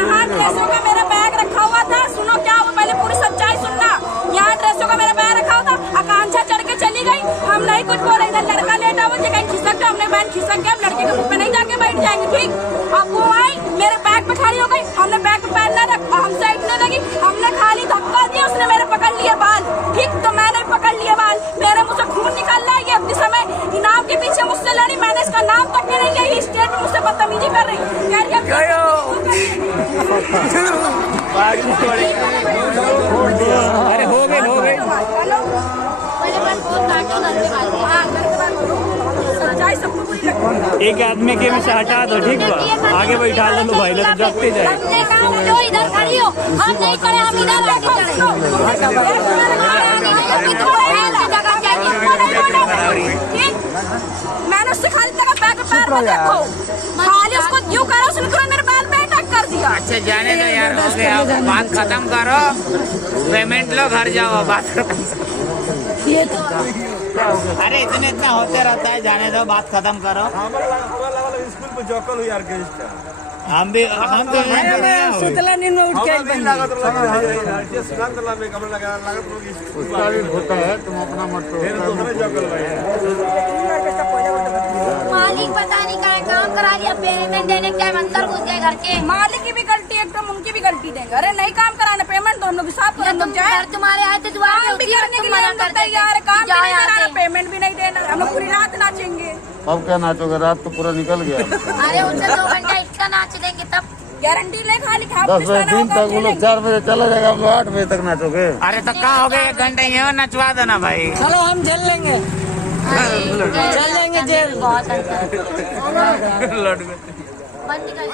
यहाँ ड्रेसों का मेरा बैग रखा हुआ था। सुनो क्या हुआ, पहले पूरी सच्चाई सुनना। यहाँ ड्रेसों का मेरा बैग रखा हुआ था, आकांक्षा चढ़ के चली गई। हम नहीं कुछ बोले, इधर लड़का लेटा हुआ कहीं खिसक गया, हमने बहन खिसक गया, लड़के के मुंह पे नहीं जाके बैठ जाएंगे, ठीक। अब वो आई मेरे बैग पे खड़ी हो गई, हमने बैग पे पैर ना रख, हमसे इतने लगी, हमने खाली धक्का दिया, उसने मेरे पकड़ लिए बाल, ठीक। तो मैंने पकड़ लिए बाल, मेरे मुँह से खून निकाल रहा है। ये अपने समय इनाम के पीछे मुझसे लड़ी, मैंने इसका नाम तक के नहीं लिया। ये स्टेट में मुझसे बदतमीजी कर रही, कह रही है अरे हो गए सच्चाई सबको पूरी लगती है। एक आदमी के में से हटा दो, ठीक बा, आगे बैठा लो भाई, लोग जगते जाए। जो इधर खड़ी हो, हम नहीं करे, हम इधर आके चढ़े। मैंने उससे खाली लगा पैर पे पैर में देखो, खाली उसको यूं करो, उसने तुरंत मेरे बाल पे अटैक कर दिया। अच्छा जाने दो यार, हो गया, बात खत्म करो, पेमेंट लो, घर जाओ, बात खत्म। ये तो अरे इतना होते रहता है, जाने दो, बात खत्म करो। स्कूल में जॉकल हुई ऑर्केस्ट्रा, हम तो सुतला नींद में उठ के उसका भी होता है, तुम अपना मत मालिक पता नहीं कहाँ काम करा लिया, पेमेंट देने के टाइम अंदर घुस गए घर के। मालिक की भी गलती है, एकदम उनकी भी गलती देंगे। अरे नहीं काम कराना, पेमेंट दोनों भी साथ तुम घर तुम्हारे हाथ से दुआ काम भी करने के लिए हम लोग तैयार है, काम भी नहीं कराना, पेमेंट भी नहीं देना, हम लोग पूरी रात नाचेंगे। अब क्या नाचोगे, रात तो पूरा निकल गया। अरे उनसे 2 घंटा इसका नाच देंगे तब। गारंटी ले, खाली 10 बजे दिन तक वो लोग 4 बजे चला जाएगा, हम लोग 8 बजे तक नाचोगे। अरे तो क्या हो गया, 1 घंटे ये नचवा दो ना भाई। चलो हम झेल लेंगे, चल लेंगे जेल। बहुत अंतर। बंद कर